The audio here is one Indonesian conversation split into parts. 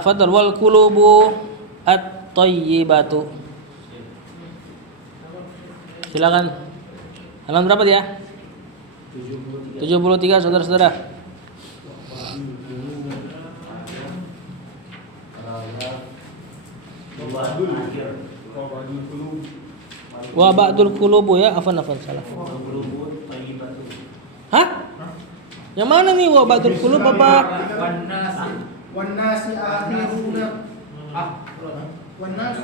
Fadhal wal qulubu at-thayyibatu. Silakan. Halaman berapa dia? 73 saudara-saudara. Wa ba'dul qulubu ya, afan salah. Hah? Yang mana nih wa ba'dul qulub apa? Wan nasi akhiruna. Wan nas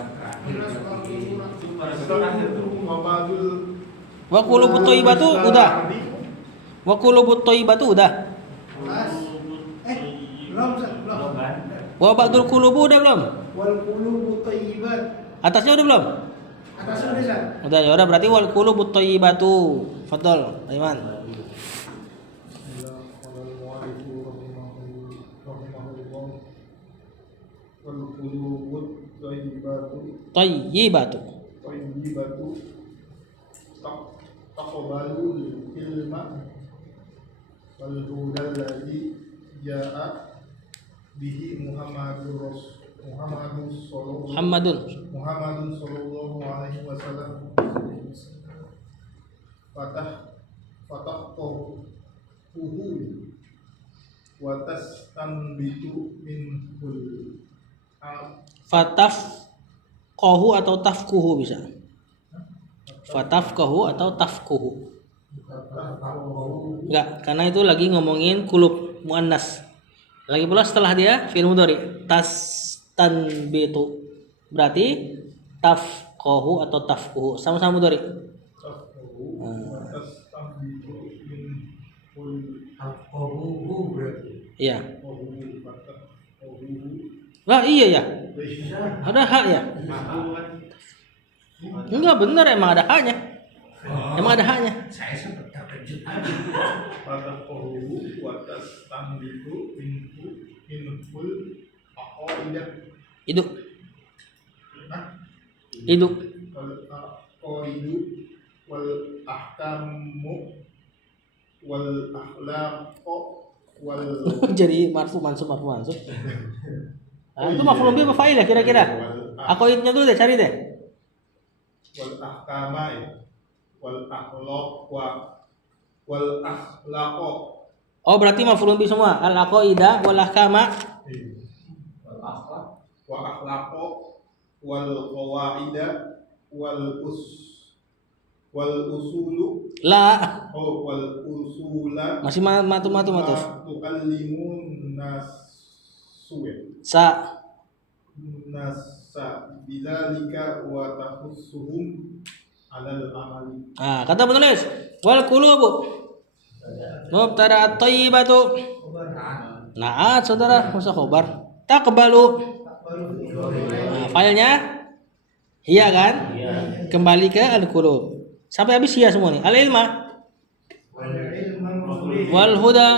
Wa qulubut thayyibatu udah. Wa qulubut thayyibatu udah. Belum. Wa ba'dul qulubu udah belum? Wal qulubu thayyibat. Atasnya udah belum? Atasnya udah, San. Udah ya udah berarti wal qulubut thayyibatu. Fadhal, Aiman. Thayyibatu. Taqabalul ilma wal hudal ladzi jaa bihi Muhammadun sallallahu alaihi wasallam fataqtahu wa tastanbitu minhul Fatafqahu atau tafkuhu bisa. Fatafqahu atau tafkuhu. Enggak, karena itu lagi ngomongin kulub muannas. Lagi pula setelah dia fi'il mudhari tastanbitu. Berarti tafqahu atau tafkuhu sama-sama mudhari. Iya. Lah iya ya. Ada hak ya? Enggak benar, emang ada haknya. Emang ada haknya. Saya sempat terkejut. Itu. wal ahkamu wal akhlaq wal jadi marfu mansub. Itu maf'ul bih apa fa'il ya kira-kira? Aqaidnya dulu deh, cari deh. Wal ahkama wal akhlaq wal akhlaq. Oh, berarti maf'ul bih semua. Al aqaidah wal ahkama Wal akhlaq wa akhlaq wal qawaida wal usulu la. Oh, wal usula Masih matuf. tukallimun Sa nasa bidzalika wa tahussuhum alal amali. Kata penulis wal qulubu mubtada at-thayyibatu. Naat saudara, masa khobar. Taqbalu. Filenya hiya kan? Kembali ke al-qulub. Sampai habis hiya semua nih. Al-ilma wal huda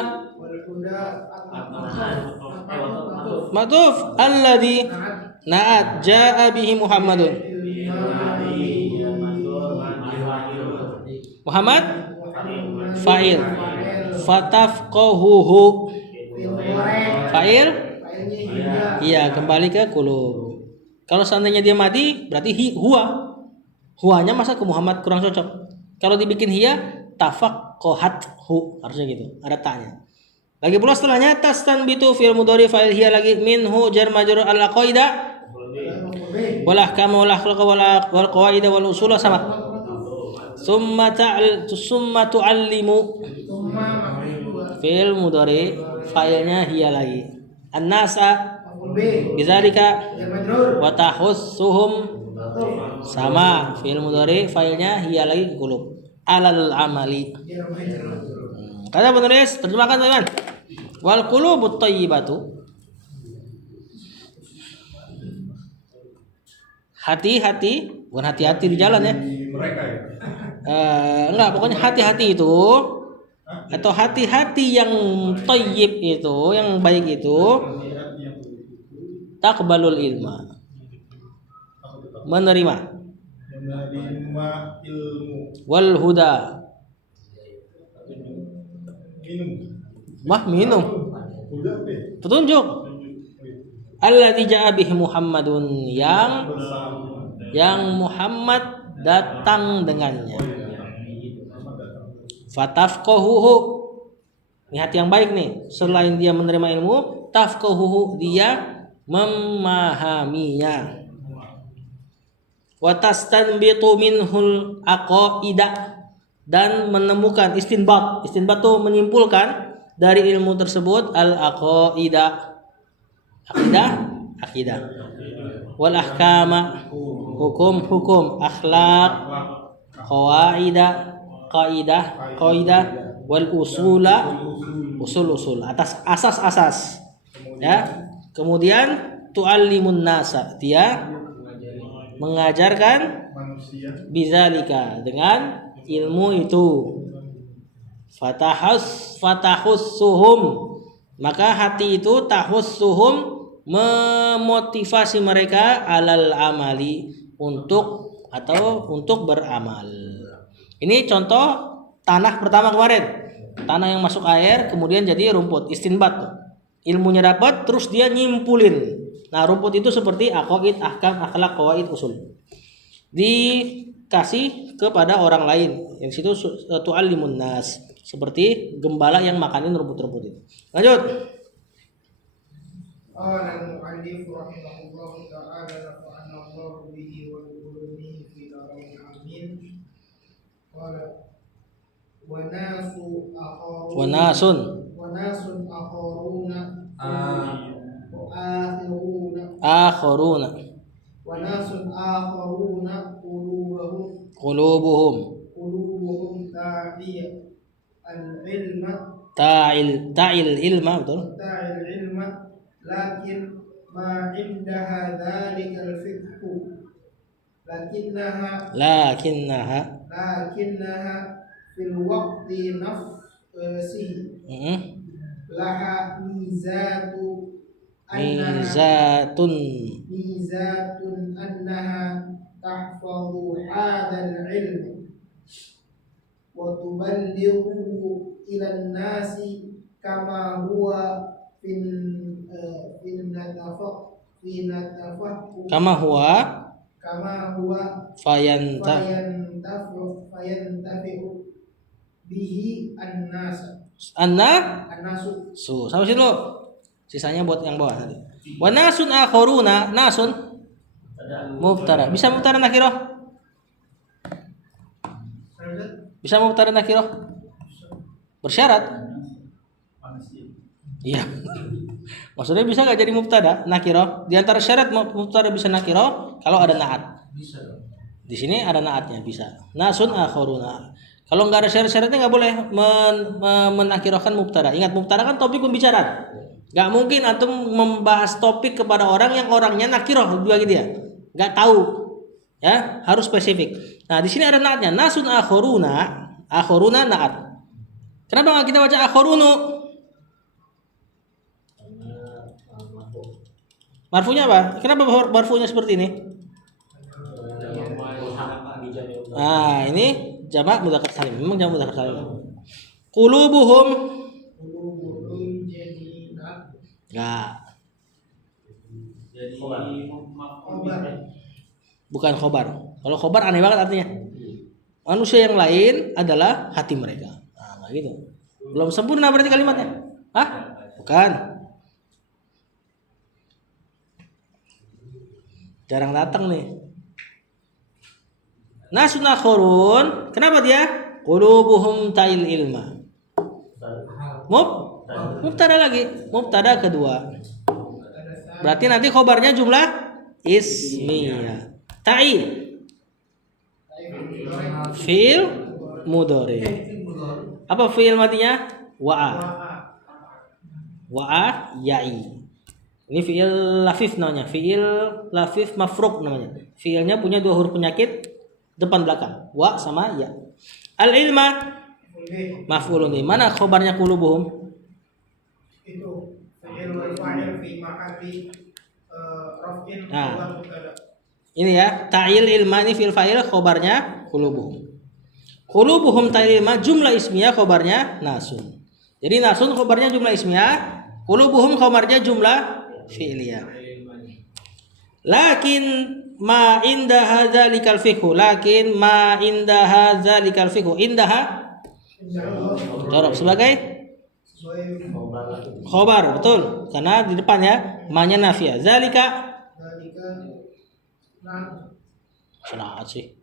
matuf alladhi na'at jaa bihi Muhammadun. Muhammad fa'il. Fatafqahuhu fa'il. Iya, kembali ke qulub. Kalau seandainya dia mati berarti huwa. Huwanya masa ke Muhammad kurang cocok. Kalau dibikin hiya tafaqqahathu harusnya gitu. Ada ta'nya. Lagi pula setelahnya tastanbitu fil mudhari fa'il hiya lagi minhu jar majrur al qaida wal ahkam wal akhlaq wal qawaid wal usul sama. Summa tu'allimu fil mudhari fa'ilnya hiya lagi. An-nasa bizalika wa tahussuhum sama fil mudhari fa'ilnya hiya lagi qulub alal amali. Kata penulis terjemahkan teman. Wal qulubut thayyibatu. Hati-hati, bukan hati-hati di jalan ya. Mereka ya. Enggak, pokoknya hati-hati itu atau hati-hati yang thayyib itu, yang baik itu taqbalul ilma. Menerima ilmu wal huda. minum Minum udah petunjuk. alladzi ja'a bihi Muhammadun, yang Muhammad datang dengannya. Fatafqahuhu, lihat yang baik nih, selain dia menerima ilmu, tafqahuhu, dia memahaminya. Wa tastanbitu minhul aqaida, dan menemukan istinbat. Istinbat itu menyimpulkan dari ilmu tersebut al aqaida, akidah, wal ahkama, hukum, akhlak, qaidah, wal usula, usul, atas asas, ya. Kemudian tu'allimun nasa, dia mengajarkan manusia bizalika, dengan ilmu itu. Fatahussuhum, maka hati itu tahussuhum, memotivasi mereka alal amali, untuk beramal. Ini contoh tanah pertama kemarin, tanah yang masuk air kemudian jadi rumput, istinbat. Ilmunya dapat, terus dia nyimpulin. Nah, rumput itu seperti aqaid, ahkam, akhlak, qawaid, usul. Dikasih kepada orang lain. Yang situ tu'allimun nas, seperti gembala yang makanin rumput-rumput itu. Lanjut. Qala al-mu'allif rahimahullahu ta'ala nafa'ana Allahu bihi wa bi ulumihi fi darin amin. Qala wa nasun Akharuna wa nasun akharuna qulubuhum ta'il ilma, betul. Lakin ma indaha dhalikal fiqhu lakinnaha fil waqti nafsihi laha mizatun annaha tahfadhu hadzal ilm wa tuballighu ila an-nasi kama huwa fayantafi'u bihi annasu. Sampai situ lo. Sisanya buat yang bawah tadi. Wa nasun akharuna, nasun mubtada. Bisa mubtada nakirah? Bisa mubtada nakirah? Bersyarat. Iya. Maksudnya bisa gak jadi mubtada nakirah? Di antara syarat mubtada bisa nakirah kalau ada naat. Bisa. Di sini ada naatnya, bisa. Nasun akharuna. Kalau nggak ada syarat-syaratnya nggak boleh menakirahkan mubtada. Ingat, mubtada kan topik pembicaraan. Nggak mungkin antum membahas topik kepada orang yang orangnya nakirah bagi dia. Nggak tahu, ya, harus spesifik. Nah, di sini ada naatnya. Nasun akharuna naat. Kenapa nggak kita baca akharunu? Marfunya apa? Kenapa marfunya seperti ini? Nah, ini jamak mudzakkar salim. Memang jamak mudzakkar salim. Qulubuhum enggak. Jadi bukan khobar. Kalau khobar aneh banget artinya. Manusia yang lain adalah hati mereka. Nah, gitu. Belum sempurna berarti kalimatnya. Hah? Bukan. Jarang datang nih. Nasun akhurun, kenapa dia? Qulubuhum ta'il ilma. Mubtada lagi, mubtada kedua. Berarti nanti khobarnya jumlah ismiyah. Ta'i fi'il mudhari. Apa fi'il matinya? Wa'a ya'i. Ini fi'il lafif namanya, fi'il lafif mafruq namanya. Fi'ilnya punya dua huruf penyakit depan belakang, wa sama ya. Al ilma maf'ulun. Mana khobarnya qulubuhum? Itu fi'il wal fa'il fi mahalli raf'in. Nah, ini ya, ta'il ilma ini fi'il fa'il, khobarnya qulubuhum. Qulubuhum ta'il ilma jumlah ismiyah, khobarnya nasun. Jadi nasun khobarnya jumlah ismiyah, qulubuhum khobarnya jumlah fi'liyah. Lakin ma indaha dzalikal fiqhu. Lakin ma indaha dzalikal fiqhu. Indaha Jawab sebagai khobar, betul. Karena di depan ya, ma-nya nafiyah. Zalika salah sih.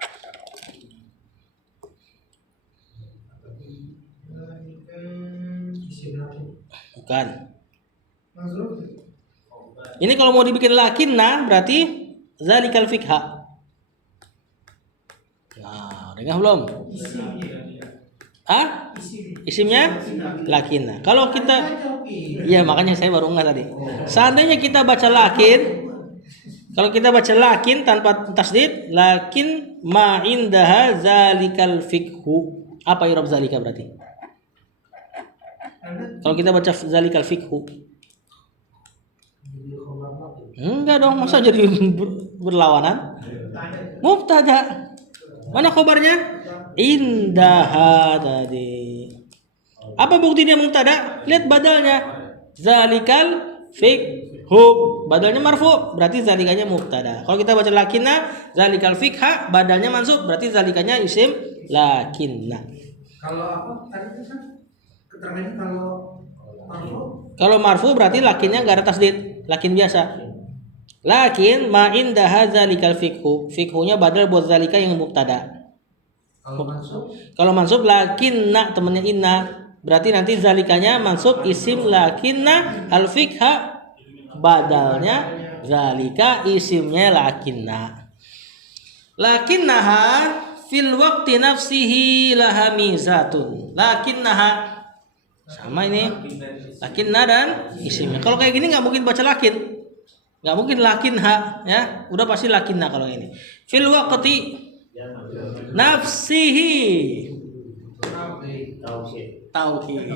Bukan. Ini kalau mau dibikin lakinna berarti zalikal fikha. Nah, dengar belum? Ah? Isimnya lakinna. Kalau kita, iya makanya saya baru nggak tadi. Seandainya kita baca lakin, kalau kita baca lakin tanpa tasdid, lakin ma indaha zalikal fikhu. Apa i'rab zalika berarti? Kalau kita baca zalikal fikhu, enggak dong, masa jadi berlawanan? Mubtada. Mana khobarnya? Indaha tadi. Apa bukti dia mubtada? Lihat badalnya. Zalikal fikhu. Badalnya marfu, berarti zalikanya mubtada. Kalau kita baca lakinna, zalikal fikha, badalnya mansub, berarti zalikanya isim lakinna. Kalau apa tadi kan keterangannya kalau marfu? Kalau marfu berarti lakinnya enggak ada tasdid, lakin biasa. Lakin ma indaha zalikal fikhu. Fikhunya badal buat zalika yang mubtada. Kalau mansub lakinna temannya inna, berarti nanti zalikanya mansub isim lakinna, al fikha badalnya zalika isimnya lakinna. Lakinnaha fil waqti nafsihi laha mizatun. Lakinnaha sama ini. Lakinna dan isimnya. Kalau kayak gini nggak mungkin baca lakin. Nggak mungkin lakinha ya. Udah pasti lakinna kalau ini. Fil waqti nafsihi tauhid.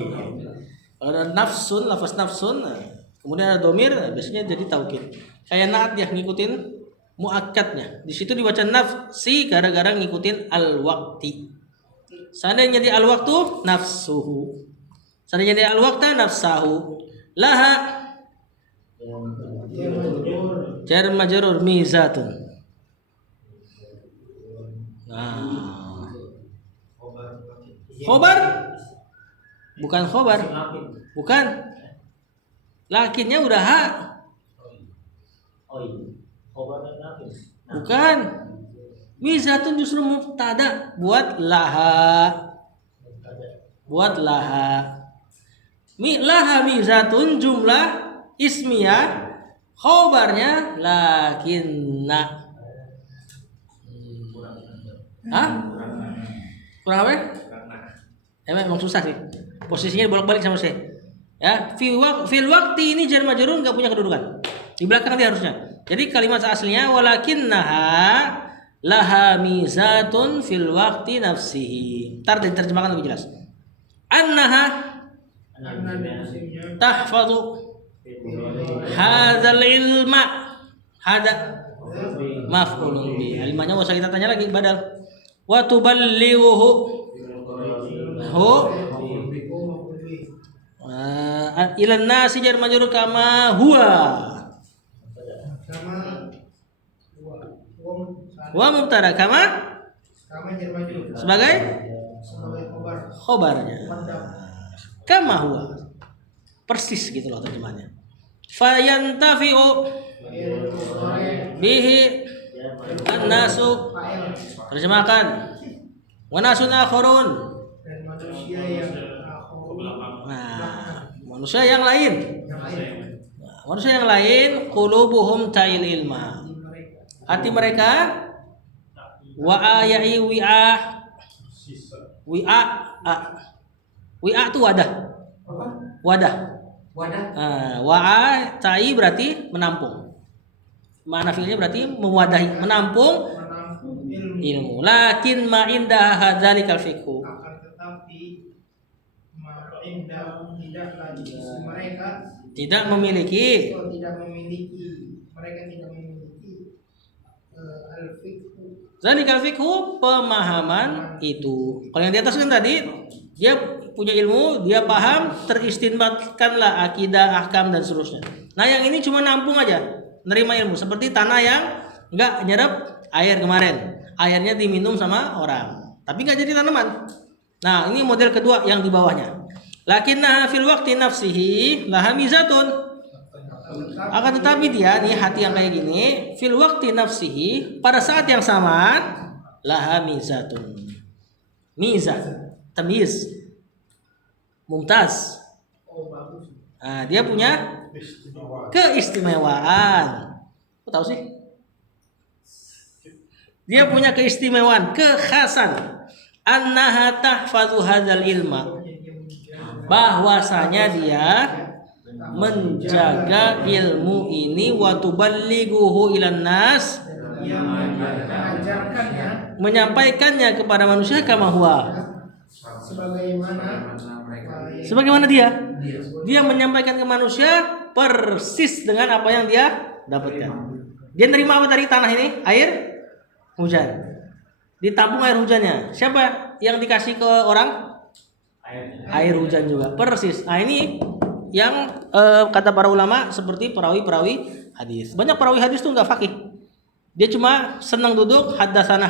Kalau ada nafsun, lafaz nafsun, kemudian ada domir, biasanya jadi tauhid. Kayak naat ya ngikutin muakkadnya. Di situ dibaca nafsi gara-gara ngikutin al-waqti. Seandainya di al-waqtu nafsuhu. Seandainya di al-waqta nafsahu. Laha jar majrur mizatun. Nah. Khobar? Bukan khobar. Bukan. Lakinnya udah ha. Bukan. Mizatun justru mubtada buat laha. Buat laha. Laha mizatun jumlah ismiyah, khobarnya lakinna. Hah? Kurang apa? Emang susah sih. Posisinya bolak-balik sama saya. Ya, fil waqti ini jar majrur enggak punya kedudukan. Di belakang dia harusnya. Jadi kalimat aslinya walakinnaha laha mizatun fil waqti nafsihi. Ntar diterjemahkan lebih jelas. Annaha tahfazu hadzal ilma. Hadza maf'ulun bi. Ilmanya usah kita tanya lagi badal. Wa tuballighuhu ilan nasi jar majrur kama huwa. Wa mubtada kama jar majrur sebagai khobarnya. Kama huwa. Persis gitu loh terjemahannya. Fayantafi'u bihi an-nasu. Terjemahkan. Wa nasun akhurun. Dan manusia yang manusia yang lain. Manusia yang lain qulubuhum ta'il ilma. Hati mereka wa aya'i wi'ah. Wi'a itu wadah. Wadah. Wa'a ta'i berarti menampung. Makna fi'ilnya berarti mewadahi, menampung ilmu. Lakin ma indah hadzalikal fiqhu. akan tetapi tidak lagi mereka Tidak memiliki mereka tidak memiliki al-fiqhu. zalikal fiqhu, pemahaman itu. Kalau yang di atas kan tadi dia punya ilmu, dia paham, teristinbatkanlah akidah, ahkam dan seterusnya. Nah yang ini cuma nampung aja. nerima ilmu. Seperti tanah yang nggak nyerap air kemarin, airnya diminum sama orang, tapi nggak jadi tanaman. Nah, ini model kedua yang di bawahnya. Lakinnaha fil waqti nafsihi laha mizatun. Akan tetapi dia nih hati yang kayak gini, fil waqti nafsihi, pada saat yang sama laha mizatun. Mizat, tamyiz, mumtaz. Oh bagus. Nah, dia punya Istimewa. keistimewaan. Kok tahu sih? Dia punya keistimewaan, kekhasan. Annaha tahfazu hadzal ilma. Bahwasanya dia menjaga ilmu ini wa tuballighuhu ilan nas, Dia mengajarkannya menyampaikannya kepada manusia kama huwa. Sebagaimana dia menyampaikan ke manusia persis dengan apa yang dia dapatkan. Dia nerima apa dari tanah ini? Air hujan. Ditampung air hujannya. Siapa yang dikasih ke orang? Air hujan juga. Persis. Nah, ini yang kata para ulama seperti perawi-perawi hadis. Banyak perawi hadis tuh nggak fakih. Dia cuma senang duduk hadasana.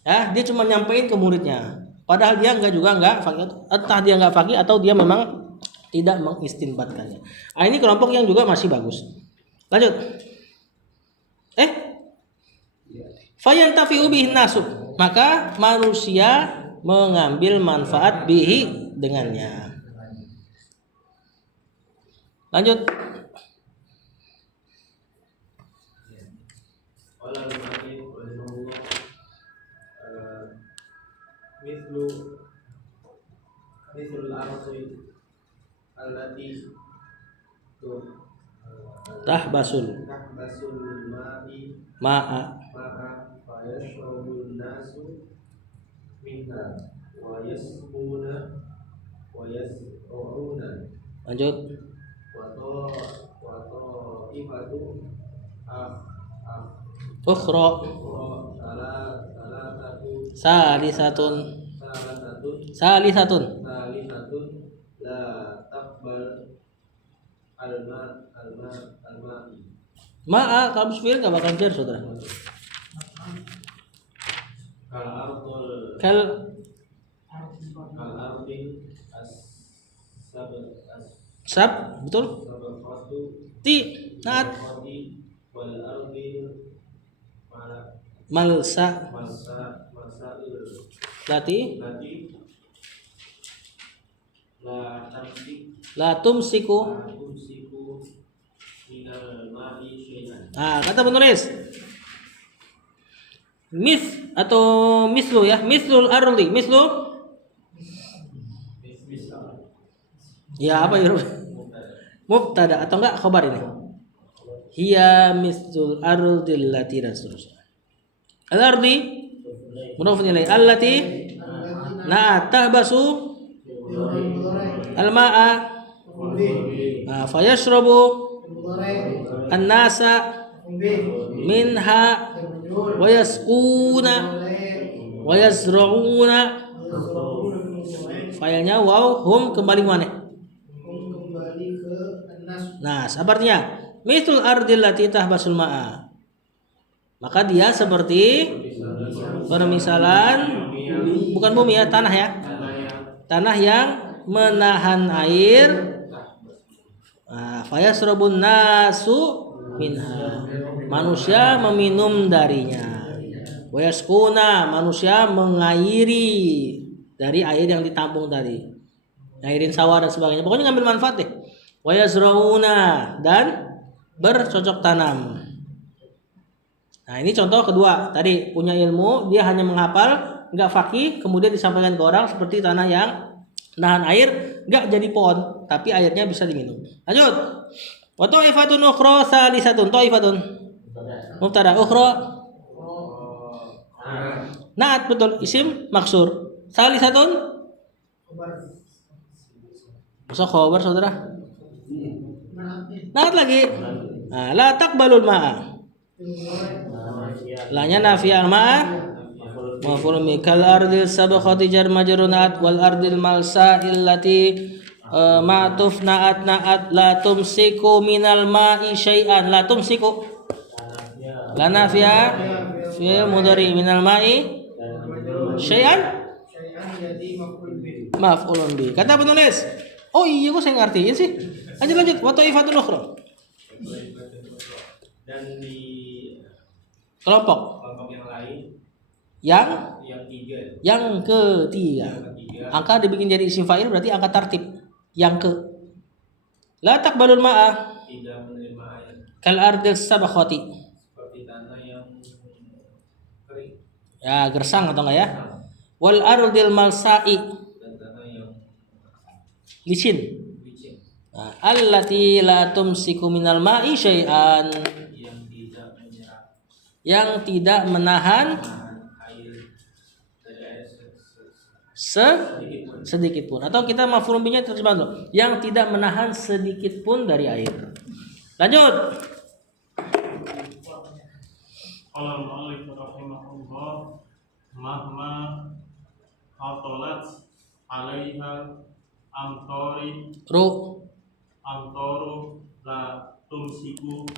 Ya, dia cuma nyampein ke muridnya. Padahal dia nggak fakih. Entah dia nggak fakih atau dia memang tidak mengistinbatkannya. Nah, ini kelompok yang juga masih bagus. Lanjut. Fayantafi'u bihin nasu. Maka manusia mengambil manfaat bihi dengannya. Lanjut. Mislul ardi allati Tahbasul tahbasul ma'a. fayashrabun nasu minha wa yasquna wa yas'una Lanjut. wa ta'ifatu Ukhra salatatu salisatun la taqbal alma'i ma'a kalau fi'il enggak bakal jar saudara. kal ardul Kal ardi sab betul? sabaqatu Ti naat wal ardi malsa masail lati lati la tumsiku. tumsiku minal ma'i syai'an. Nah, kata penulis mis atau mislu ya, mislul ardi, mislu ya apa ya? Mubtada atau enggak khabar ini? Hiya mislul ardi allati dan seterusnya. Al-ardi mudhafun ilaih, allati na tahbasu al-ma'a fayashrabu an-nasa minha wa yasquna wa yazra'una. Filenya wow, hum kembali mana? kembali ke nas. Nah, artinya mitul ardil lati tahbasul ma'a. Maka dia seperti permisalan bukan bumi ya, tanah ya. Tanah yang menahan air. Fayasrabun nasu minha. Manusia meminum darinya. Wayaskuna, manusia mengairi dari air yang ditampung tadi. Ngairin sawah dan sebagainya. Pokoknya ngambil manfaat deh. Wayazrauna, dan bercocok tanam. Nah, ini contoh kedua. Tadi punya ilmu, dia hanya menghafal, nggak fakih, kemudian disampaikan ke orang seperti tanah yang nahan air, nggak jadi pohon, tapi airnya bisa diminum. Lanjut. Wa ta'ifatun ukhra salisatun. Ta'ifatun mubtada, ukhra naat, betul, isim maksur. Salisatun masa khabar saudara? Naat lagi. Nah, la taqbalul ma'a. Lanya nafi'al ma'a maf'ul min kal ardil sabaqati jar majrunat wal ardil malsa illati Ma'tuf naat la tumsiku minal ma'i syai'an. La tumsiku la nafiya fi'il mudhari minal ma'i syai'an syai'an jadi maf'ul bih. maf'ulun bi. Kata penulis. Oh iya, kok saya ngertiin sih. Lanjut. Wa ta'ifatun ukhra. Dan di Kelompok kelompok yang lain yang yang ketiga. Angka dibikin jadi isim fa'il berarti angka tartib. Yang ke. La taqbalul ma'a tidak menerima air kal ardil sabakhati. seperti tanah yang kering Ya, gersang atau enggak ya? Wal ardil malsa'i, dan tanah yang licin. licin Nah, allati la tumsiku minal ma'i syai'an, yang tidak menahan air dari air sedikit sedikit pun. pun. Atau kita maf'ulun bihi terjemahan dulu. Yang tidak menahan sedikit pun dari air. Lanjut. Qala al-mu'allif rahimahullah mahma atalat 'alaiha amtaru la tumsiku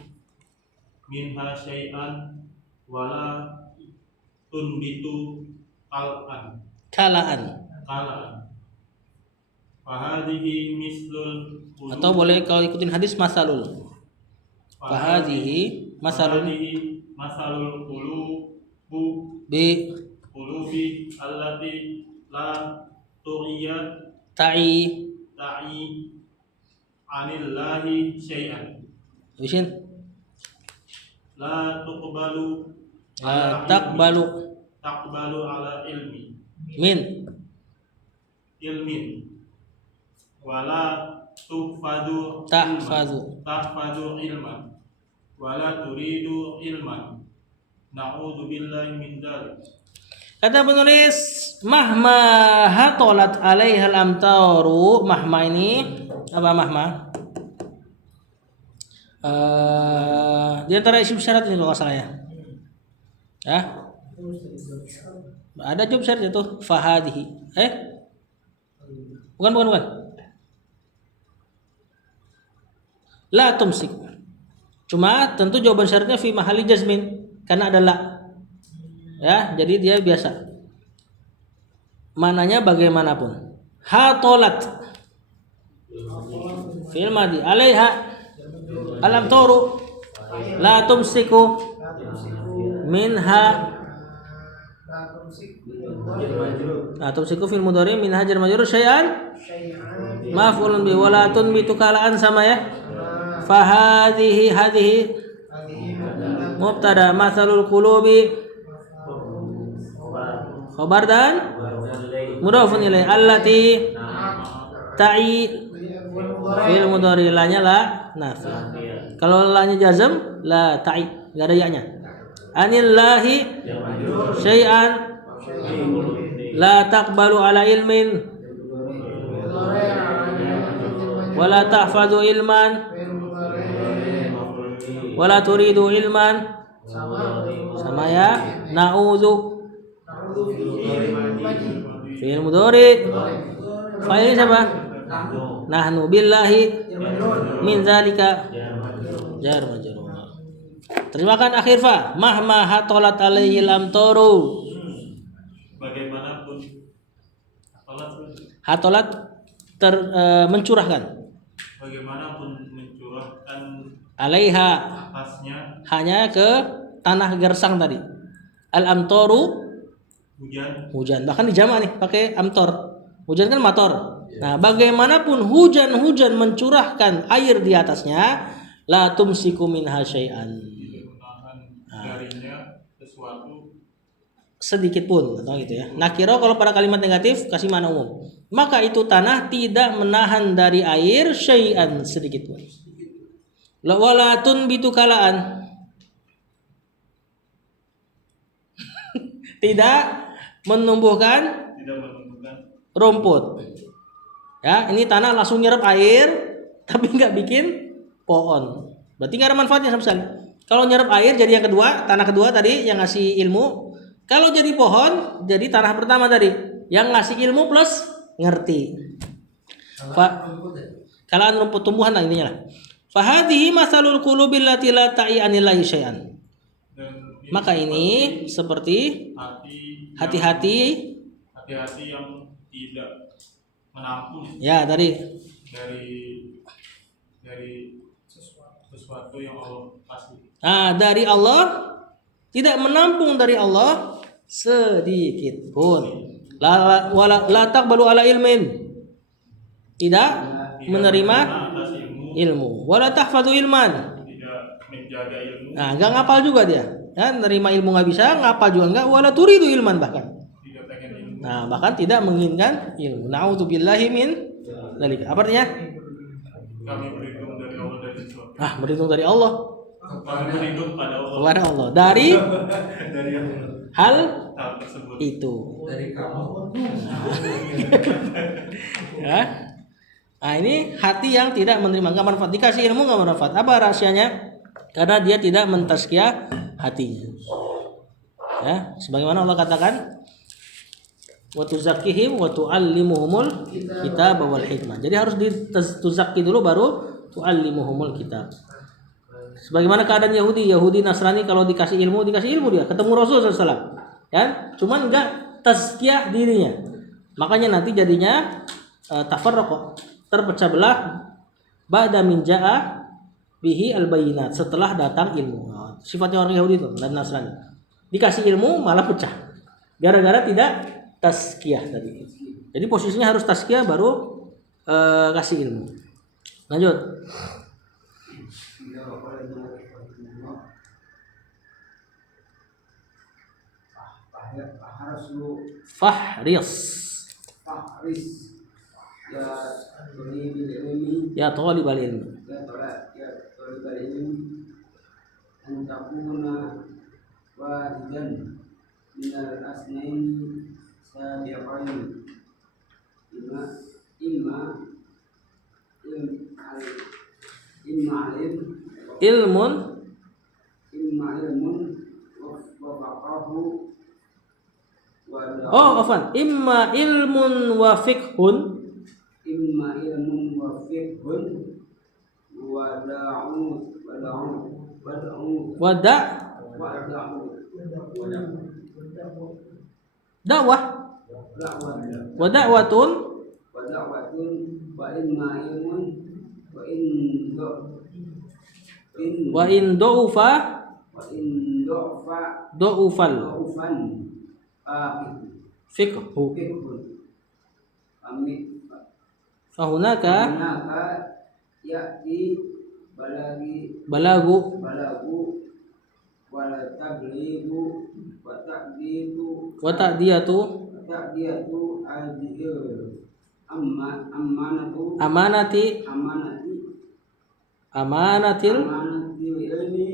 minha syai'an wala tunbitu Kalaan. kalaan fahadhihi mislul Atau boleh kalau ikutin hadis masalul. Fahadhihi masalun masalul bi qulubi allati la tu'iyat ta'i ta'i anillahi syai'an Habisin. la tuqbalu La taqbalu taqbalu ala min ilmin wala tuhfadu tahfazu ilman wala turidu ilman na'udzu billahi min dzalik. Kata penulis mahma hatolat alaihal amtaru. Mahma ini apa mahma? Di antara isim syarat ini kalau nggak salah ya. Ya, ada job syarat itu fahadihi. Bukan. La tumsik. Cuma tentu jawaban syaratnya fi mahali jazmin karena ada la. Ya, jadi dia biasa. Mananya bagaimanapun. Hatolat. Fi'il madhi. Alaiha alam toru. La tumsiku minha. La tumsiku fil mudhari minha jar majrur syai'an maf'ulun bi wala tunbitu kalaan sama ya. Fahadhihi mubtada masalul qulubi khabar dan mudhafun ilaih allati ta'i fil mudhari lanya la nafi. Kalau lanya jazm la ta'i, enggak ada ya-nya. Anillahi syai'an la taqbalu ala ilmin wala tahfazu ilman wala turidu ilman sama ya. Na'udzu fi'il mudhari fa'ilnya siapa? Nahnu billahi min zalika jar majrur. Terjemahkan akhir fa mahma hatolat alaihil amtaru. Bagaimanapun Hatolat mencurahkan. Bagaimanapun mencurahkan Alaiha atasnya hanya ke tanah gersang tadi. Al amtoru hujan. Bahkan di jamak nih pakai amtor. Hujan kan mator. Nah, bagaimanapun hujan mencurahkan air di atasnya, la tumsiku minha syai'an. darinya sesuatu Sedikit pun atau gitu ya. Nakiro kalau pada kalimat negatif kasih makna umum. Maka itu tanah tidak menahan dari air syai'an sedikit pun. Wala tunbitu kalaan. Tidak menumbuhkan rumput. Ya, ini tanah langsung nyerap air tapi nggak bikin pohon. Berarti nggak ada manfaatnya sama sekali. Kalau nyerap air jadi yang kedua, tanah kedua tadi yang ngasih ilmu. Kalau jadi pohon, jadi tanah pertama tadi yang ngasih ilmu plus ngerti. Kalaan rumput tumbuhan lah intinya lah. Fahadihi masalul qulubil lati la ta'i anillahi syai'an. Dan Maka ini seperti hati-hati hati-hati yang tidak menampung ya dari sesuatu yang Allah kasih. dari Allah, tidak menampung dari Allah sedikit pun. La taqbalu ala ilmin, tidak menerima Atas ilmu, ilmu. Wala tahfadzu ilman, tidak menjaga ilmu, nah nggak ngapal juga dia, ya, nerima ilmu nggak bisa, ngapal juga nggak. Wala turidu ilman, bahkan tidak pengen ilmu. nah bahkan tidak menginginkan ilmu. Na'udzubillahi min dzalika. Apa artinya? Kami berlindung dari Allah dari sesuatu. Berhitung dari Allah, Kami berlindung pada Allah kepada Allah dari dari hal hal tersebut. itu. Dari kamu. Ya. Nah ini hati yang tidak menerima, nggak manfaat. Dikasih ilmu nggak manfaat. Apa rahasianya? Karena dia tidak mentazkiyah hatinya. Ya, sebagaimana Allah katakan, wa tuzakkihim wa tu'allimuhumul kitab wal hikmah. Jadi harus dituzakki dulu baru tu'allimuhumul kitab. Sebagaimana keadaan Yahudi Nasrani, kalau dikasih ilmu dia, ketemu Rasul SAW, kan? Cuman enggak tazkiyah dirinya. Makanya nanti jadinya tafarraqah, terpecah belah ba'da min ja'a bihi al-bayyinat, setelah datang ilmu. Nah, sifatnya orang Yahudi itu dan Nasrani. Dikasih ilmu malah pecah. Gara-gara tidak tazkiyah tadi. Jadi posisinya harus tazkiyah baru kasih ilmu. Lanjut. Fahris ya talibal ilmi. Antakuna wahidan minal asnaini sabiqain Ilmun wa faqahu imma ilmun wa fiqhun dakwah wa da'watun wa in du'ufa du'ufal fiqhu fahunaka ya'ti balagu wala tabligu wa ta'diyatu amanatil ilmi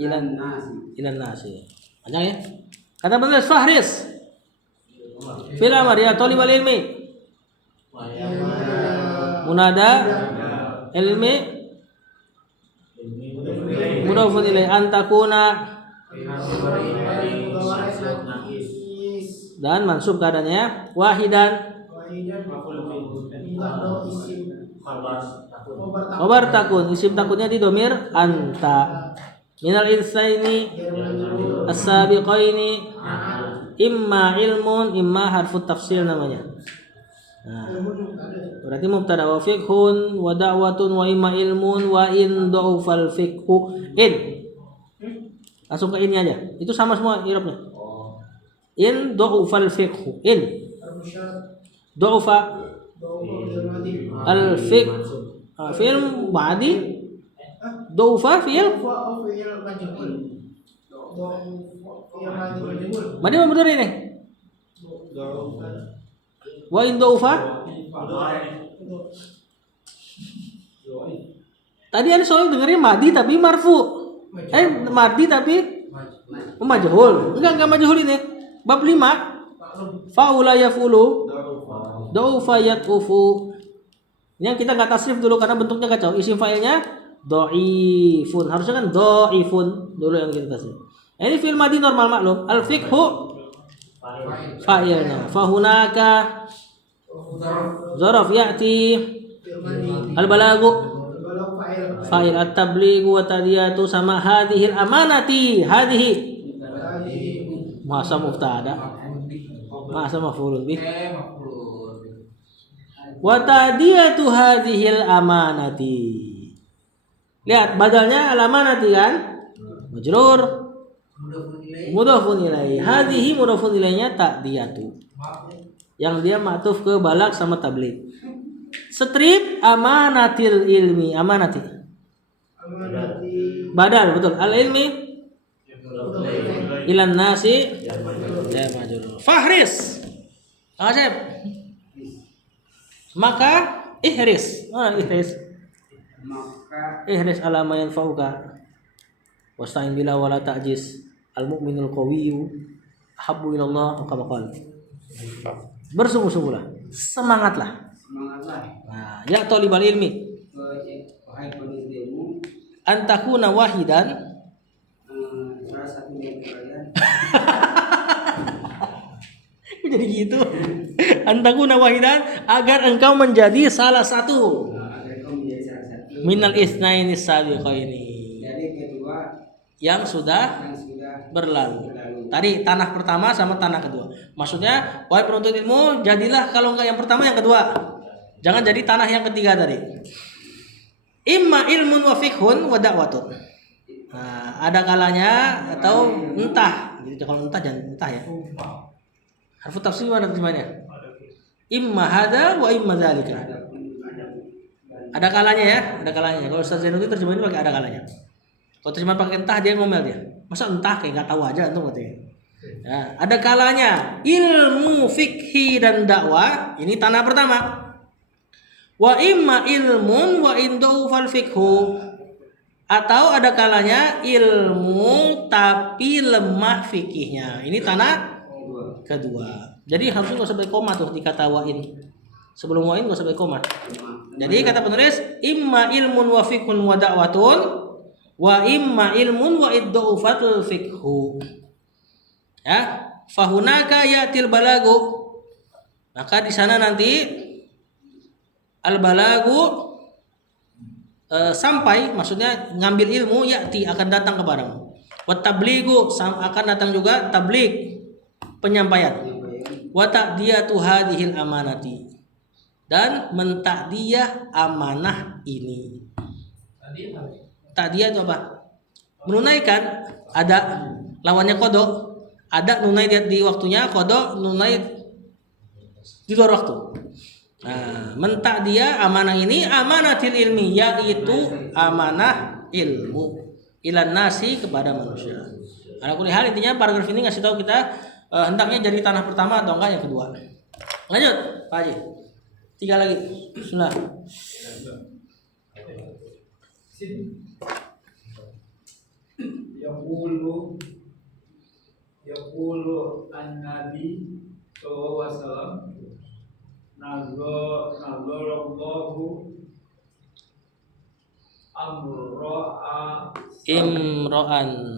ilan nasi. Panjang ya. Kata benar Fahris fil amar ya talibal ilmi munada ilmi mudafun ilai antakuna dan mansub keadaannya wahidan khabar takun, isim takunnya di domir anta minal insaini as-sabiqaini imma ilmun imma harfut tafsil namanya. Nah, berarti mubtada wa fiqhun wa da'watun wa imma ilmun wa in du'ufal fiqhu in. Langsung ke ini aja. Itu sama semua i'rabnya. In du'ufal fiqhu in. Du'ufa al fiqh fi'il madi du'ufa fi'il madi apa betul ini? Wa in du'ufa tadi ada soal dengerin madi tapi marfu. Madi tapi majhul. Enggak majhul ini. Bab 5 faula yafulu du'ufa yatufu. Yang kita enggak tasrif dulu karena bentuknya kacau. Isim fa'ilnya dhaifun. Harusnya kan dhaifun dulu yang kita tasrif. Ini fi'il madi normal maklum. Al fiqhu fa'ilnya. Fahunaka Zaraf ya'ti firman al-balagu balau fa'il fa'il at-tabligu wa tadiyatu sama hadhil amanati hadhihi masa mubtada masa maf'ulun bih wa tadiyatu hadhil amanati. Lihat badalnya al-amanati kan majrur mudhafun ilaih, hadhihi mudhafun ilaihnya ta'diyatu yang dia ma'tuf ke balak sama tabligh. Strip amanatil ilmi amanati amanati badal betul al ilmi ilan nasi ya majrur. Fahris Asep maka ihris Maka ihris ala ma yanfa'uka wasta'in bila wala ta'jiz al mu'minul qawiyyu habbu ila Allah kama qala. Bersungguh-sungguhlah, semangatlah. semangatlah Nah, ya talibal ilmi wahai penuntut ilmu, antakuna wahidan salah satu dari kalian jadi gitu. Antakuna wahidan agar engkau menjadi salah satu agar kau menjadi salah satu minal isnaini sabiqaini dari kedua yang sudah yang sudah berlalu. Tadi tanah pertama sama tanah kedua. Maksudnya, wahai penuntut ilmu, jadilah kalau enggak yang pertama yang kedua. Jangan jadi tanah yang ketiga tadi. Imma ilmun wa fiqhun wa da'watun. Nah, ada kalanya atau entah. Jadi kalau entah jangan entah ya. Harfu tafsir mana terjemahannya? Imma hada wa imma dzalika. Ada kalanya ya, ada kalanya. Kalau Ustaz Zainuddin terjemahin pakai ada kalanya. Kalau terjemahan pakai entah dia ngomel dia. Masa entah kayak nggak tahu aja antum katanya. Ya, ada kalanya ilmu fikhi dan dakwah ini tanah pertama. Wa imma ilmun wa indau fal fikhu. Atau ada kalanya ilmu tapi lemah fikihnya. Ini tanah kedua. Jadi harusnya nggak usah pakai koma tuh di kata wa in. Sebelum wa in nggak usah pakai koma. Jadi kata penulis imma ilmun wa fikhun wa da'watun wa imma ilmun wa idda'ufatul fikhu. Ya, fahunaka yatil balagu. Maka di sana nanti al balagu sampai, maksudnya ngambil ilmu yati akan datang kepadamu. Wa tabligu akan datang juga tabligh, penyampaian. Wa ta'diyatu hadhil amanati dan mentakdiyah amanah ini. Ta'diyah itu apa? Menunaikan, ada lawannya kodok, ada nunai di waktunya, kodok nunai di luar waktu. Nah, mentakdiyah amanah ini amanatil ilmi, yaitu amanah ilmu ilan nasi kepada manusia. Ada hal intinya paragraf ini ngasih tahu kita hendaknya jadi tanah pertama atau enggak yang kedua. Lanjut, Pak Haji. 3 lagi. Bismillah. Yaqulu an-nabi sallallahu alaihi wasallam nazarallahu imra'a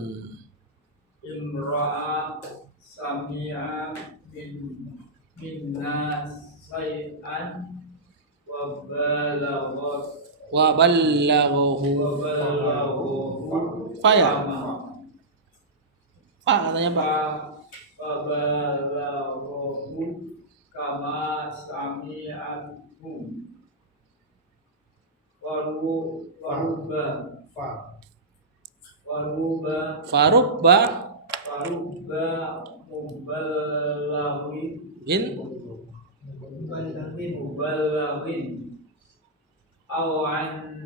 sami'a minna say'an wa Ballaghahu. Fa ya? Pak katanya Pak. Fabalaghahu kama sami'athu Farubba mubalaghin awan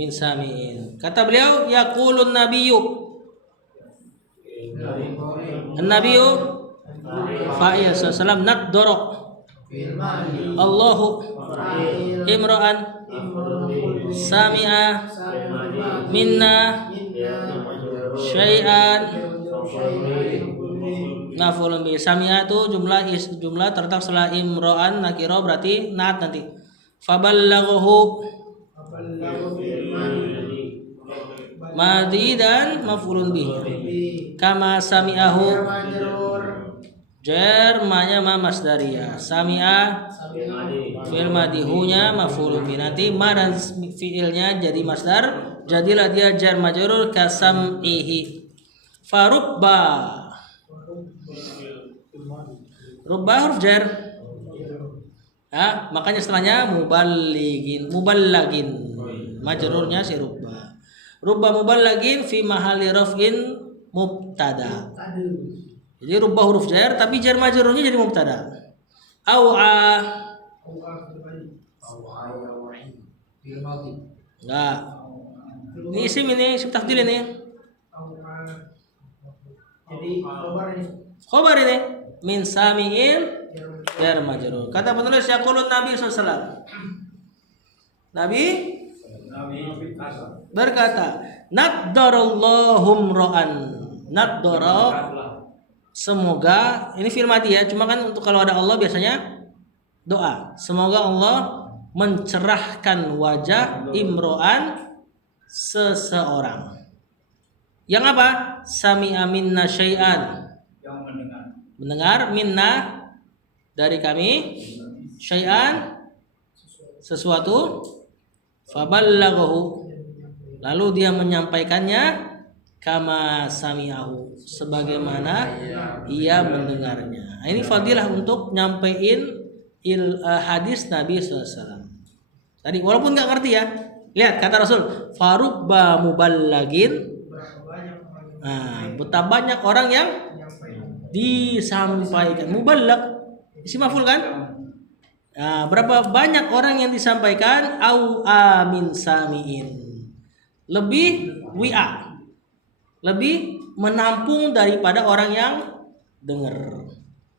min sami'in. Kata beliau yaqulun nabiyyu. An-nabiyyu fa'il sallam nadara Allahu imra'an sami'a minna syai'an. Maf'ulun bi sami'a itu jumlah terletak setelah imra'an nakira berarti nat nanti. Faballaghahu Madi dan maf'ulun bih. Kama sami'ahu. Jar majrur. Jar ma-nya ma masdariyah. Sami'a fi'il madihunya maf'ulun bih. Nanti ma dan fi'ilnya jadi masdar, jadilah dia jar majrur kasam'ihi. Farubba. Rubba huruf jar. Makanya setelahnya muballagin. Majrurnya si rubba. Rubba muballagin fi mahalli raf'in mubtada. Jadi rubba huruf jar tapi jar majrurnya jadi mubtada. Au'a. Enggak. Ini isim tafdil ini. Jadi Khobar ini min sami'in jar majrur. Kata penulis yaqulun Nabi SAW. Nabi berkata, naddarallahum ra'an. Naddara semoga, ini fi'il madi ya, cuma kan untuk kalau ada Allah biasanya doa. Semoga Allah mencerahkan wajah imro'an seseorang. Yang apa? Sami'a minna syai'an. Yang mendengar. Mendengar minna dari kami syai'an sesuatu faballaghahu lalu dia menyampaikannya kama sami'ahu sebagaimana ia mendengarnya. Nah, ini fadilah untuk nyampein hadis Nabi SAW. Tadi walaupun nggak ngerti ya, lihat kata Rasul farubba muballagin. Betapa banyak orang yang disampaikan muballag isi maf'ul kan? Berapa banyak orang yang disampaikan au amin samiin. Lebih wi'a. Lebih menampung daripada orang yang dengar.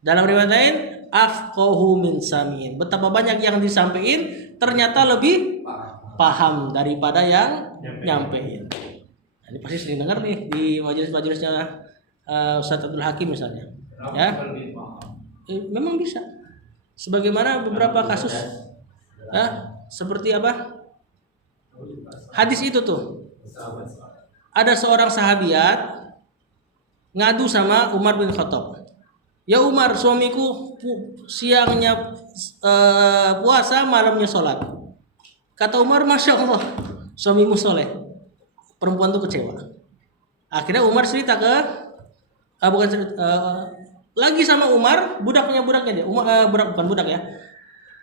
Dalam riwayat lain afqahu min samiin. Betapa banyak yang disampaikan ternyata lebih paham daripada yang nyampein. Ini pasti sering dengar nih di majelis-majelisnya Ustadz Abdul Hakim misalnya. Ya. Memang bisa. Sebagaimana beberapa kasus ya, seperti apa? Hadis itu tuh. Ada seorang sahabiat ngadu sama Umar bin Khattab. Ya Umar, suamiku siangnya puasa, malamnya sholat. Kata Umar, Masya Allah, suamimu soleh. Perempuan tuh kecewa. Akhirnya Umar cerita ke lagi sama Umar, budaknya dia. Bukan budak ya.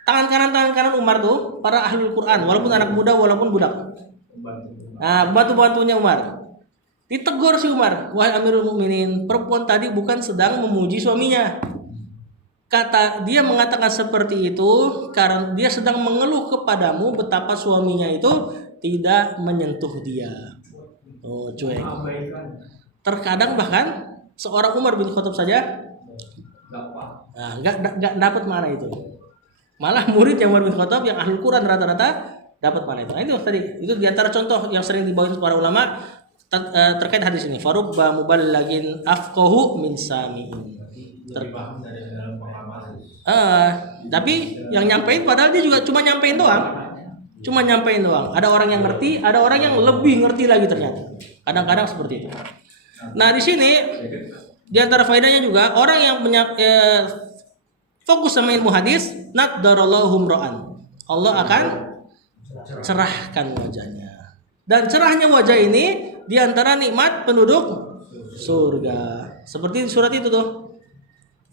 Tangan kanan Umar tuh para ahlul Quran, walaupun anak muda walaupun budak. Nah, bantu-bantunya Umar. Ditegur si Umar, wahai Amirul Mukminin, perempuan tadi bukan sedang memuji suaminya. Dia mengatakan seperti itu karena dia sedang mengeluh kepadamu betapa suaminya itu tidak menyentuh dia. Oh, cuek. Terkadang bahkan seorang Umar bin Khattab saja nggak dapat mana itu. Malah murid yang Umar bin Khattab yang ahlul Quran rata-rata dapat mana itu. Nah, itu tadi itu diantara contoh yang sering dibawain para ulama terkait hadis ini. Farubba muballagin afqahu min sami'in. Tapi yang nyampein padahal dia juga cuma nyampein doang. Ada orang yang ngerti, ada orang yang lebih ngerti lagi ternyata. Kadang-kadang seperti itu. Nah, di sini di antara faedahnya juga orang yang fokus sama ilmu hadis, naddarallahum ra'an. Allah akan cerahkan wajahnya. Dan cerahnya wajah ini di antara nikmat penduduk surga. Seperti di surat itu tuh.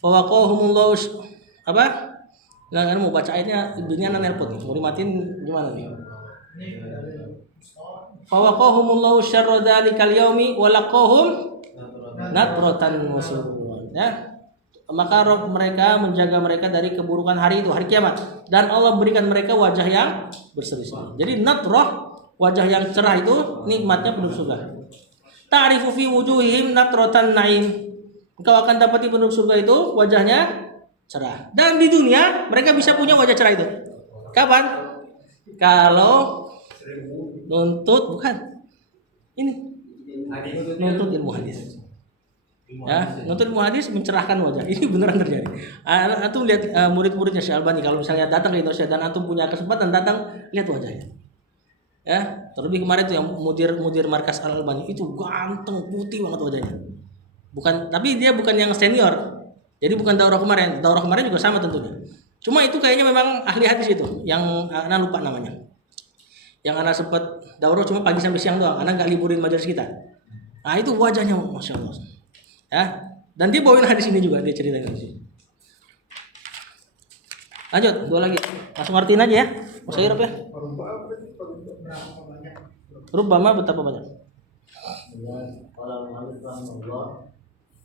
Fawaqahumullahu apa? Nah, kan mau baca ayatnya, binian nelpon nih. Mau dimatiin gimana nih? Fawaqahumullahu syarra dzalikal yaumi wa laqahum nadratan wa surur. Ya. Maka Rabb mereka menjaga mereka dari keburukan hari itu, hari kiamat, dan Allah berikan mereka wajah yang berseri-seri. Jadi nadrah, wajah yang cerah itu nikmatnya penduduk surga. Ta'rifu fi wujuhihim nadratan na'im. Engkau akan dapati penduduk surga itu wajahnya cerah. Dan di dunia mereka bisa punya wajah cerah itu. Kapan? Kalau nuntut nuntut ilmu hadis. Ya, nuntut ilmu hadis mencerahkan wajah. Ini beneran terjadi. Antum lihat murid-muridnya Syekh Albani kalau misalnya datang ke Indonesia dan antum punya kesempatan datang, lihat wajahnya. Ya, terlebih kemarin tuh yang mudir markas Al Albani itu ganteng putih banget wajahnya. Bukan, tapi dia bukan yang senior. Jadi bukan daurah kemarin juga sama tentunya. Cuma itu kayaknya memang ahli hadis itu, yang anak lupa namanya. Yang anak sempat daurah cuma pagi sampai siang doang, anak nggak liburin majelis kita. Nah itu wajahnya masya Allah. Ya, dan dia bawain hadis ini juga, dia ceritain di sini. Lanjut, dua lagi. Langsung ngertiin aja ya. Masa Arab ya. Berapa banyak? Rubbama betapa banyak. Kalau Muhammad rahimahullah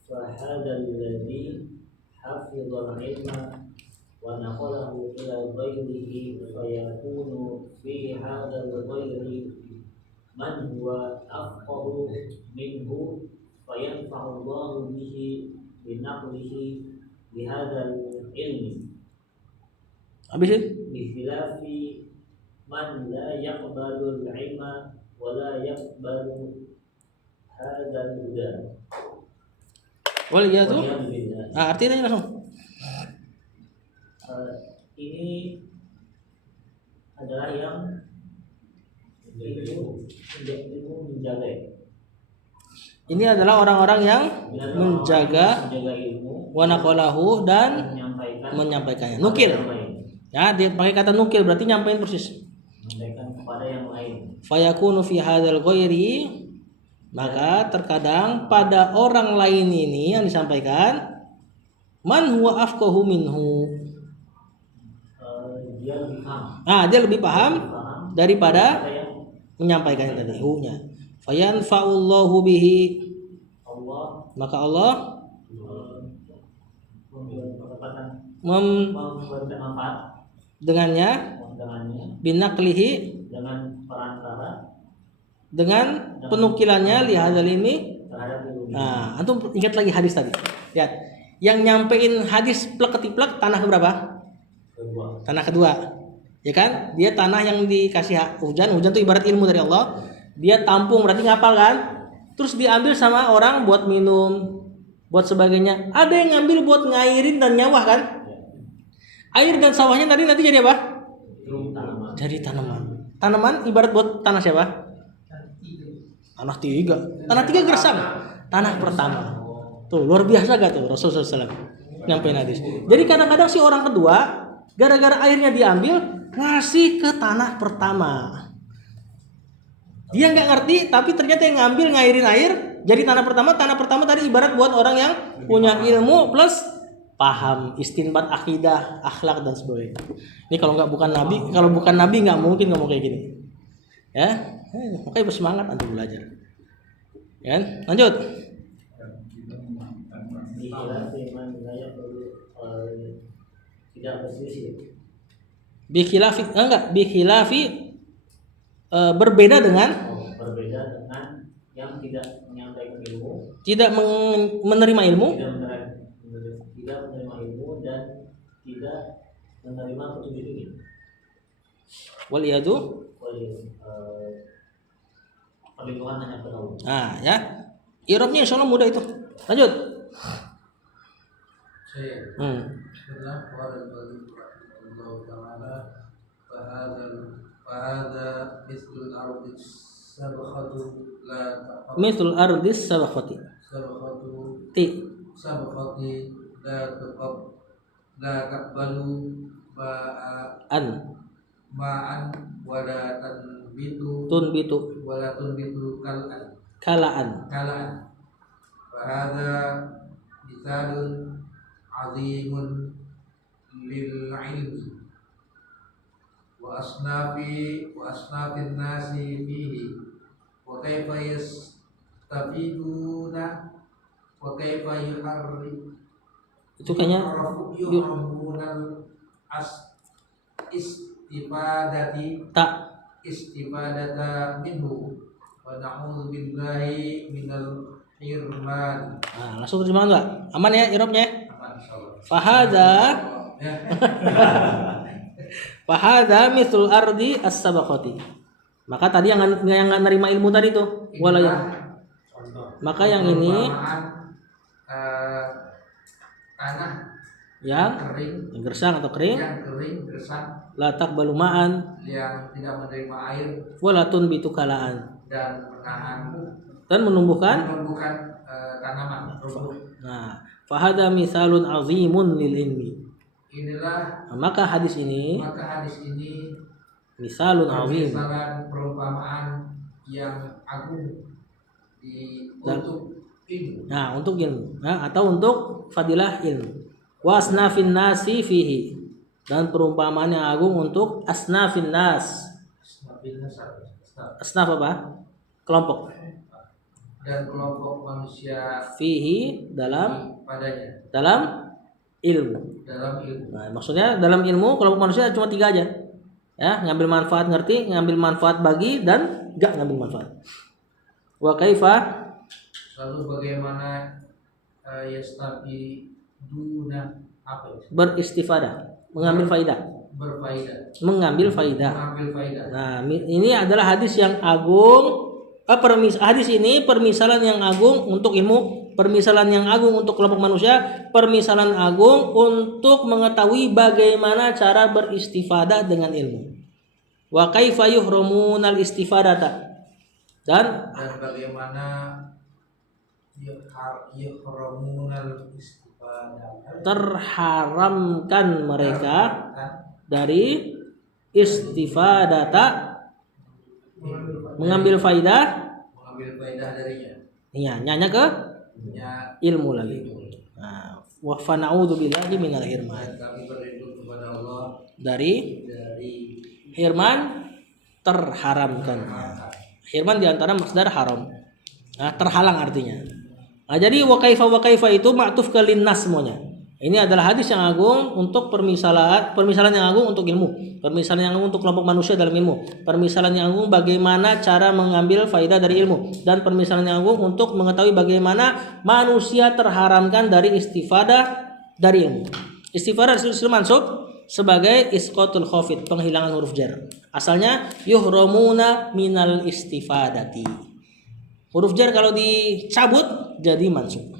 fahadal ladzi hafizal ilma wa naqalahu ila ghairihi fayakunu fi hadzal ghairi man huwa afqahu minhu fayanfa'u Allahu bihi binaqlihi bihadzal ilmi Habis itu? bikhilafi man la yaqbalu al-ilma wa la yaqbalu hadzal huda. Wal iyadu. Waliyadzubillah. Artinya langsung. Ini adalah yang ilmu menjaga. Ini adalah orang-orang yang menjaga ilmu wa naqalahu dan menyampaikannya. Nukil. Ya, dia pakai kata nukil berarti nyampein persis. menyampaikan kepada yang lain. Fayakunu fi hadzal ghairi, maka terkadang pada orang lain ini yang disampaikan man huwa afqahu minhu. Dia lebih paham. Dia lebih paham daripada Ada yang menyampaikan tadi hu-nya. Fayanfa'ullahu bihi, Allah maka Allah memberikan manfaat dengannya binaklihi, dengan perantara dengan penukilannya li hadzal ini. terhadap ilmu. Nah, antum ingat lagi hadis tadi. Lihat, yang nyampein hadis plek ketiplek tanah keberapa? Kedua. Tanah kedua. Ya kan? Dia tanah yang dikasih hujan. Hujan itu ibarat ilmu dari Allah. Dia tampung berarti ngapal kan? Terus diambil sama orang buat minum, buat sebagainya. Ada yang ngambil buat ngairin dan nyawah kan? Air dan sawahnya tadi nanti jadi apa? Tanaman. Jadi tanaman. Tanaman ibarat buat tanah siapa? Tanah tiga. Tanah tiga gersam. Tanah pertama. Tuh luar biasa gak tuh Rasulullah SAW nyampein hadis. Jadi kadang-kadang si orang kedua gara-gara airnya diambil ngasih ke tanah pertama. Dia nggak ngerti tapi ternyata yang ngambil ngairin air jadi tanah pertama. Tanah pertama tadi ibarat buat orang yang punya ilmu plus paham istinbat akidah, akhlak dan sebagainya. Ini kalau bukan nabi nggak mungkin ngomong kayak gini. Ya, makanya bersemangat antum belajar. Ya, lanjut. Tidak berselisih. Bikhilafi berbeda dengan Berbeda dengan yang tidak menyampaikan ilmu, tidak menerima ilmu, tidak menerima ilmu dan tidak menerima petunjuk ini. waliyadu. Perlindungan hanya kepada Allah. Nah, ya. Irobnya insyaallah mudah itu. Lanjut. Saya setelah qala Allah taala fahada mislul ardi sabkhatu la taqab Mithlul ardis sabakhati. sabkhatu Ti. sabkhati la taqab la taqbalu An. ma'an wala tanbitu Tunbitu. wala tunbitu kal'an Kalaan. fahada misalun azimun lil ilmi wa asnafin nasi fihi wa kaifa yastafiduna wa kaifa Itu kayaknya yu'ramunal istifadata minhu wa na'udzu billahi minal hirman. Nah, langsung terjemahan enggak? Aman ya irobnya? Aman insyaallah. Fahada mithlul ardi as-sabakhati. Maka tadi yang nggak nerima ilmu tadi tuh maka yang ini tanah yang kering, gersang atau kering, yang kering, gersang, la taqbalu ma'an yang tidak menerima air wala tunbitu kalaan, dan menahan dan menumbuhkan. menumbuhkan tanaman rumput. Nah, fahada misalun azimun lil ilmi. Inilah Maka hadis ini misalun azim permisalan perumpamaan yang agung untuk ilmu. nah untuk ilmu, atau untuk fadilah ilmu. Wasnafin nasi fihi, dan perumpamaan yang agung untuk asnafin nas. Asnaf apa? Kelompok. Dan kelompok manusia Fihi dalam padanya ilmu. dalam ilmu. Nah, maksudnya dalam ilmu kelompok manusia cuma 3 aja. Ya, ngambil manfaat ngerti, ngambil manfaat bagi, dan enggak ngambil manfaat. Wa kaifa, Lalu bagaimana yastabiduna apa ya? beristifadah, mengambil faidah. Berfaedah. Mengambil faidah. Mengambil faedah. Nah, ini adalah hadis yang agung. Hadis ini permisalan yang agung untuk ilmu, permisalan yang agung untuk kelompok manusia, permisalan agung untuk mengetahui bagaimana cara beristifadah dengan ilmu. Wa kaifa yuhramunal istifadata, dan Bagaimana yuhramunal istifadah, terharamkan mereka dari istifadata, mengambil faidah darinya. iya, nyanya ke Ya, ilmu lagi. Nah, wa fa na'udzubillahi minal hirman, kami berlindung kepada Allah dari dari hirman, terharamkan. Hirman diantara masdar haram. Nah, terhalang artinya. Nah, jadi wa kaifa itu ma'tuf ke linnas semuanya. Ini adalah hadis yang agung untuk permisalan yang agung untuk ilmu, permisalan yang agung untuk kelompok manusia dalam ilmu, permisalan yang agung bagaimana cara mengambil faidah dari ilmu, dan permisalan yang agung untuk mengetahui bagaimana manusia terharamkan dari istifadah dari ilmu. Istifadah disuruh mansub sebagai isqatul khafid, penghilangan huruf jar. Asalnya yuhramuna minal istifadati. Huruf jar kalau dicabut jadi mansub.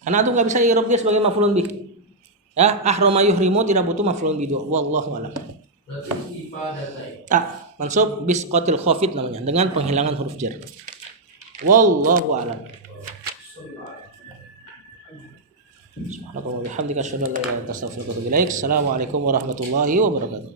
Karena itu nggak bisa i'rab dia sebagai maf'ulun bih. Ya, ahrama yuhrimu tidak butuh maf'ulun bih. Wallahu a'lam. berarti istifadah. Tak, mansub bisqatil khafid namanya, dengan penghilangan huruf jar. Wallahu a'lam. Subhanallah wa bihamdika asyhadu an la ilaha illa anta astaghfiruka wa atubu ilaik. Assalamualaikum warahmatullahi wabarakatuh.